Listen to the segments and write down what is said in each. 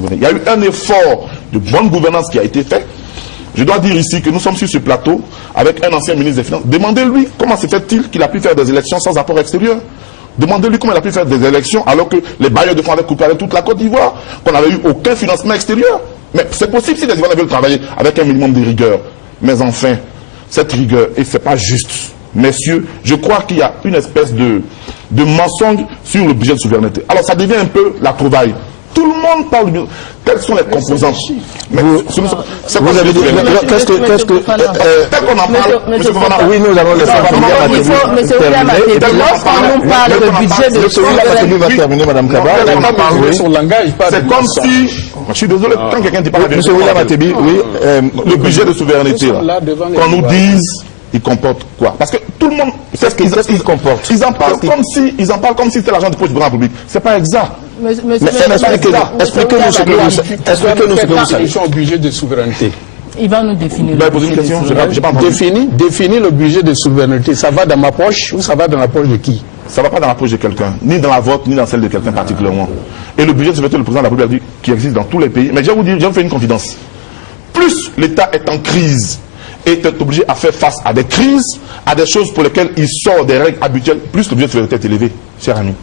gouverner. Il y a eu un effort de bonne gouvernance qui a été fait. Je dois dire ici que nous sommes sur ce plateau avec un ancien ministre des Finances. Demandez-lui comment se fait-il qu'il a pu faire des élections sans apport extérieur. Demandez-lui comment il a pu faire des élections alors que les bailleurs de fonds avaient coupé avec toute la Côte d'Ivoire, qu'on n'avait eu aucun financement extérieur. Mais c'est possible si les Ivoiriens veulent travailler avec un minimum de rigueur. Mais enfin, cette rigueur, et c'est pas juste. Messieurs, je crois qu'il y a une espèce de mensonge sur le budget de souveraineté. Alors ça devient un peu la trouvaille. Tout le monde parle du budget. Quelles sont les composantes? Vous avez dit, qu'est-ce que... Tel qu'on en parle, monsieur Fofana. Oui, nous allons laisser Monsieur William Atebi, lorsqu'on nous parle du budget de souveraineté... va terminer, Madame Kaba. C'est comme si... Je suis désolé, quand quelqu'un dit pas la vérité... Monsieur William Atebi, oui. Le budget de souveraineté, qu'on nous dise... Il comporte quoi? Parce que tout le monde sait ce qu'il comporte. Ils en parlent comme si c'était l'argent de poche du grand public. C'est pas exact. Mais expliquez-nous ce que vous savez. Au budget de souveraineté. Il va nous définir. Vous avez posé une question? J'ai pas entendu. Définir le budget de souveraineté. Ça va dans ma poche ou ça va dans la poche de qui? Ça ne va pas dans la poche de quelqu'un, ni dans la vôtre, ni dans celle de quelqu'un particulièrement. Et le budget de souveraineté, le président de la République a dit qui existe dans tous les pays. Mais je vais vous dire, je vais vous faire une confidence. Plus l'État est en crise, est obligé à faire face à des crises, à des choses pour lesquelles il sort des règles habituelles, plus le budget de souveraineté est élevé, cher ami.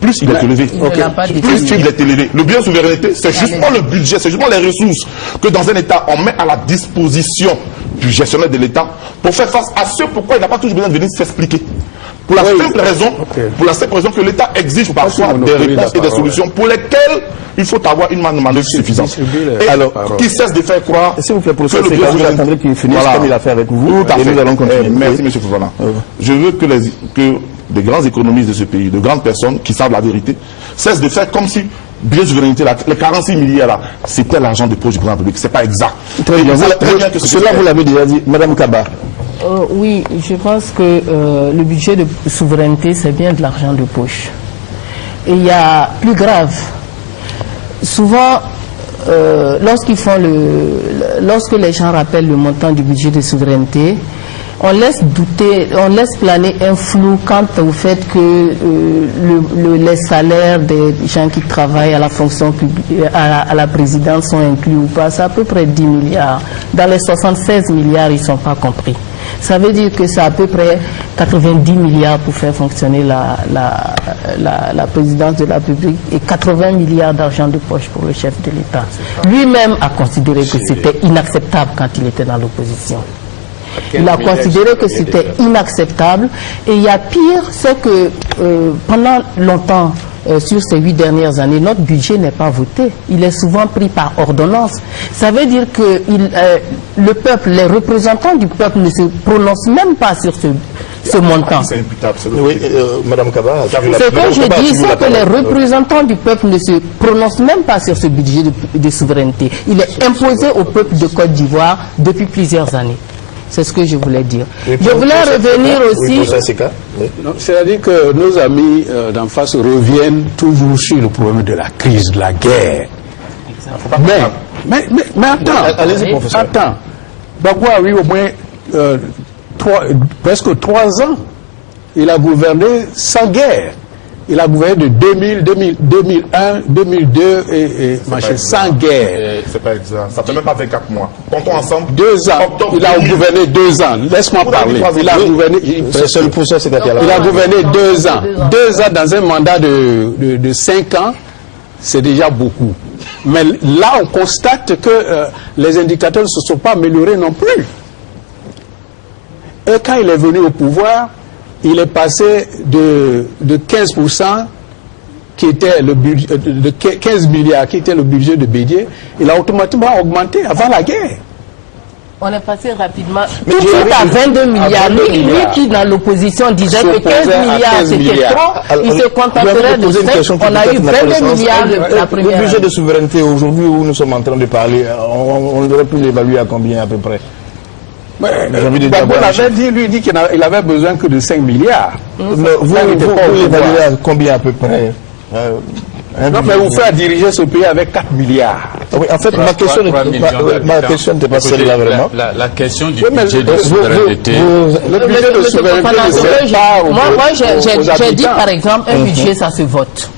Plus il est élevé. Plus il est élevé. Le budget de souveraineté, c'est justement le budget, c'est justement les ressources que dans un État, on met à la disposition du gestionnaire de l'État pour faire face à ce pourquoi il n'a pas toujours besoin de venir s'expliquer. Pour la simple raison que l'État exige parfois des réponses et des solutions pour lesquelles il faut avoir une manœuvre suffisante. Et alors, qui cesse de faire croire s'il vous plaît, pour que vous attendrez qu'il finisse comme il a fait avec vous, et nous allons continuer. Merci, M. Fofana. Je veux que des grands économistes de ce pays, de grandes personnes qui savent la vérité, cessent de faire comme si bien souveraineté, les 46 milliards là, c'était l'argent de poche du grand public. C'est pas exact. Très bien. Cela, vous l'avez déjà dit, Madame Kaba. Oui, je pense que le budget de souveraineté, c'est bien de l'argent de poche. Et il y a plus grave. Souvent, lorsque les gens rappellent le montant du budget de souveraineté, on laisse douter, on laisse planer un flou quant au fait que les salaires des gens qui travaillent à la fonction publique, à la présidence sont inclus ou pas. C'est à peu près 10 milliards. Dans les 76 milliards, ils ne sont pas compris. Ça veut dire que c'est à peu près 90 milliards pour faire fonctionner la présidence de la République et 80 milliards d'argent de poche pour le chef de l'État. Lui-même a considéré que c'était inacceptable quand il était dans l'opposition. Il a considéré que c'était inacceptable. Et il y a pire, c'est que pendant longtemps, sur ces 8 dernières années, notre budget n'est pas voté. Il est souvent pris par ordonnance. Ça veut dire que le peuple, les représentants du peuple ne se prononcent même pas sur ce montant. C'est imputable. Oui, Madame Kaba. Ce que je dis, c'est que les représentants du peuple ne se prononcent même pas sur ce budget de souveraineté. Il est imposé au peuple de Côte d'Ivoire depuis plusieurs années. C'est ce que je voulais dire. Je voulais revenir aussi... C'est-à-dire que nos amis d'en face reviennent toujours sur le problème de la crise, de la guerre. Mais attends, allez-y, professeur. Attends. Bagbo a eu au moins presque 3 ans. Il a gouverné sans guerre. Il a gouverné de 2000, 2001, 2002 et machin, sans guerre. C'est pas exact. Ça fait même pas 24 mois. Comptons ensemble. 2 ans. Il a gouverné 2 ans. Laisse-moi parler. Il a gouverné. Il a gouverné 2 ans. 2 ans dans un mandat de 5 ans, c'est déjà beaucoup. Mais là, on constate que les indicateurs ne se sont pas améliorés non plus. Et quand il est venu au pouvoir, il est passé de 15% qui était le budget de 15 milliards qui était le budget de Bédié, il a automatiquement augmenté avant la guerre. On est passé rapidement. Tout de suite à 22 milliards. Lui qui dans l'opposition disait que 15 milliards c'était trop, il se contenterait de 5. On a eu 22 milliards la première. Le budget de souveraineté aujourd'hui où nous sommes en train de parler, on aurait pu l'évaluer à combien à peu près? Bagbo avait dit, lui dit qu'il avait besoin que de 5 milliards. Vous l'évaluez à combien à peu près? Non, mais vous faites diriger ce pays avec 4 milliards. Oui, en fait, ma question n'était pas celle-là vraiment. La question du budget de souveraineté. Le budget de souveraineté, moi, j'ai dit par exemple, un budget, ça se vote.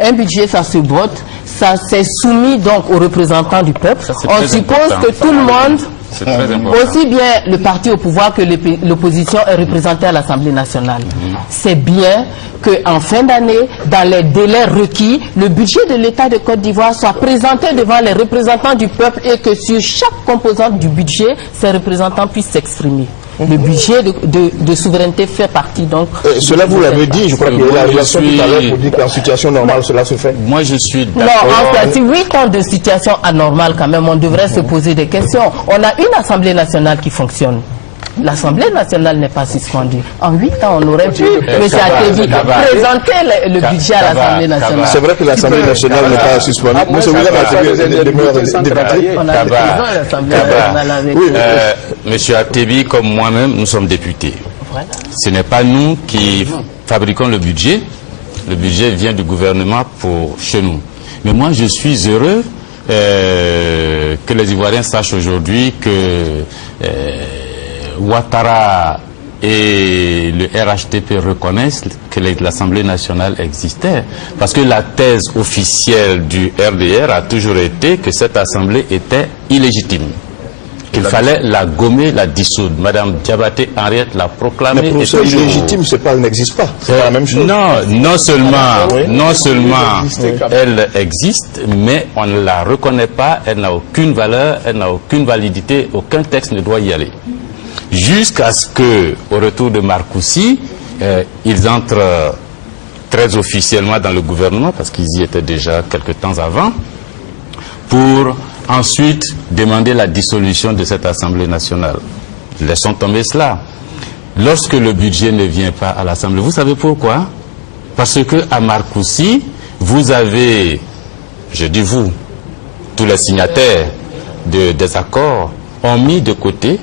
Un budget, ça se vote. ça s'est soumis donc aux représentants du peuple. On suppose que tout le monde, aussi bien le parti au pouvoir que l'opposition, est représenté à l'Assemblée nationale. C'est bien qu'en fin d'année, dans les délais requis, le budget de l'État de Côte d'Ivoire soit présenté devant les représentants du peuple et que sur chaque composante du budget, ces représentants puissent s'exprimer. Le budget de souveraineté fait partie donc... cela vous l'avez dit, je crois qu'il y a eu la relation tout à l'heure pour dire qu'en situation normale cela se fait. Moi je suis d'accord. Non, en fait, 8 ans de situation anormale quand même, on devrait se poser des questions. On a une Assemblée nationale qui fonctionne. L'Assemblée nationale n'est pas suspendue. En 8 ans, on aurait pu, M. Atebi, présenter le budget à l'Assemblée nationale. C'est vrai que l'Assemblée nationale n'est pas suspendue. M. William Atebi est des meilleurs députés. On a l'Assemblée nationale avec M. Atebi, comme moi-même, nous sommes députés. Voilà. Ce n'est pas nous qui fabriquons le budget. Le budget vient du gouvernement pour chez nous. Mais moi, je suis heureux que les Ivoiriens sachent aujourd'hui que Ouattara et le RHDP reconnaissent que l'Assemblée nationale existait. Parce que la thèse officielle du RDR a toujours été que cette Assemblée était illégitime. Qu'il fallait la gommer, la dissoudre. Madame Diabaté Henriette l'a proclamé. Mais pour ça, illégitime, elle n'existe pas. C'est la même chose. Non seulement elle existe, mais on ne la reconnaît pas, elle n'a aucune valeur, elle n'a aucune validité, aucun texte ne doit y aller. Jusqu'à ce que, au retour de Marcoussi, ils entrent très officiellement dans le gouvernement, parce qu'ils y étaient déjà quelque temps avant, pour ensuite demander la dissolution de cette Assemblée nationale. Laissons tomber cela. Lorsque le budget ne vient pas à l'Assemblée, vous savez pourquoi? Parce que à Marcoussi, vous avez, je dis vous, tous les signataires des accords ont mis de côté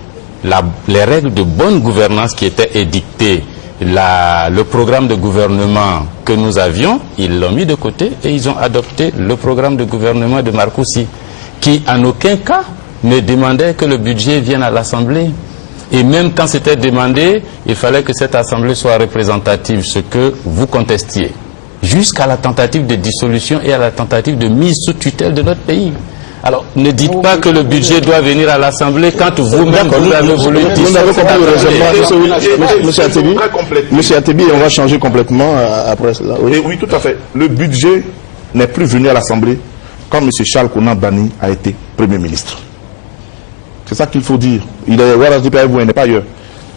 les règles de bonne gouvernance qui étaient édictées, le programme de gouvernement que nous avions, ils l'ont mis de côté et ils ont adopté le programme de gouvernement de Marcoussi, qui en aucun cas ne demandait que le budget vienne à l'Assemblée. Et même quand c'était demandé, il fallait que cette Assemblée soit représentative, ce que vous contestiez, jusqu'à la tentative de dissolution et à la tentative de mise sous tutelle de notre pays. Alors, ne dites pas que le budget doit venir à l'Assemblée quand vous-même vous avez voulu dissoudre. Nous avons compris le raisonnement. Monsieur Atebi, on va changer complètement après cela. Oui, tout à fait. Le budget n'est plus venu à l'Assemblée quand M. Charles Konan Banny a été Premier ministre. C'est ça qu'il faut dire. Il est au RHDP, il n'est pas ailleurs.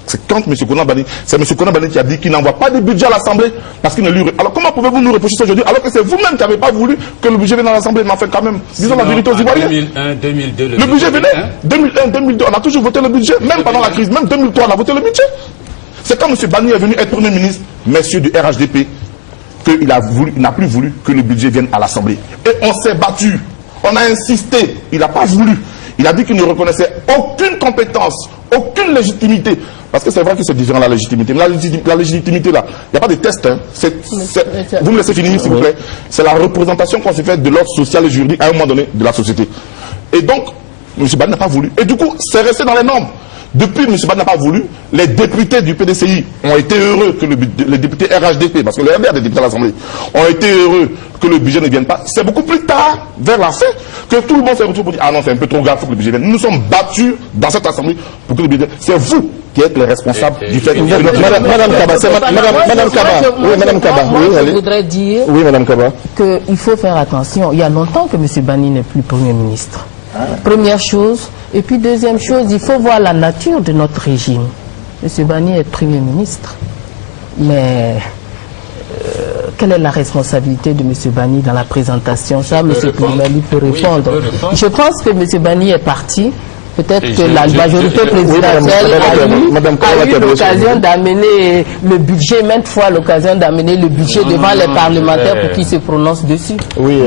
C'est quand M. Konan Banny, c'est M. Konan Banny qui a dit qu'il n'envoie pas de budget à l'Assemblée parce qu'il ne lui... Alors comment pouvez-vous nous reprocher ça aujourd'hui alors que c'est vous-même qui n'avez pas voulu que le budget vienne à l'Assemblée? Mais enfin quand même, disons la vérité aux Ivoiriens. 2001, 2002, le budget venait. 2001, 2002, on a toujours voté le budget. Même pendant la crise, même 2003, on a voté le budget. C'est quand M. Banny est venu être Premier ministre, messieurs du RHDP, qu'il n'a plus voulu que le budget vienne à l'Assemblée. Et on s'est battu. On a insisté. Il n'a pas voulu. Il a dit qu'il ne reconnaissait aucune compétence, aucune légitimité. Parce que c'est vrai que c'est différent la légitimité. Mais la légitimité là, il n'y a pas de test. Hein. Vous me laissez finir s'il vous plaît. C'est la représentation qu'on s'est faite de l'ordre social et juridique à un moment donné de la société. Et donc, M. Banny n'a pas voulu. Et du coup, c'est resté dans les normes. Depuis, M. Banny n'a pas voulu. Les députés du PDCI ont été heureux que les députés RHDP, parce que le RDR des députés à l'Assemblée, ont été heureux que le budget ne vienne pas. C'est beaucoup plus tard, vers la fin, que tout le monde s'est retrouvé pour dire ah non, c'est un peu trop grave, il faut que le budget vienne. Nous nous sommes battus dans cette Assemblée pour que le budget vienne. C'est vous qui êtes les responsables du fait que... Madame Kaba, oui, Madame Kaba. Je voudrais dire qu'il faut faire attention. Il y a longtemps que M. Banny n'est plus Premier ministre. Première chose. Et puis deuxième chose, il faut voir la nature de notre régime. M. Banny est Premier ministre. Mais quelle est la responsabilité de M. Banny dans la présentation? Ça, M. Koulibaly peut répondre. Je pense que M. Banny est parti. Peut-être que la majorité présidentielle a eu l'occasion d'amener le budget, maintes fois l'occasion d'amener le budget devant les parlementaires pour qu'ils se prononcent dessus. Oui,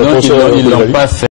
ils n'ont pas fait.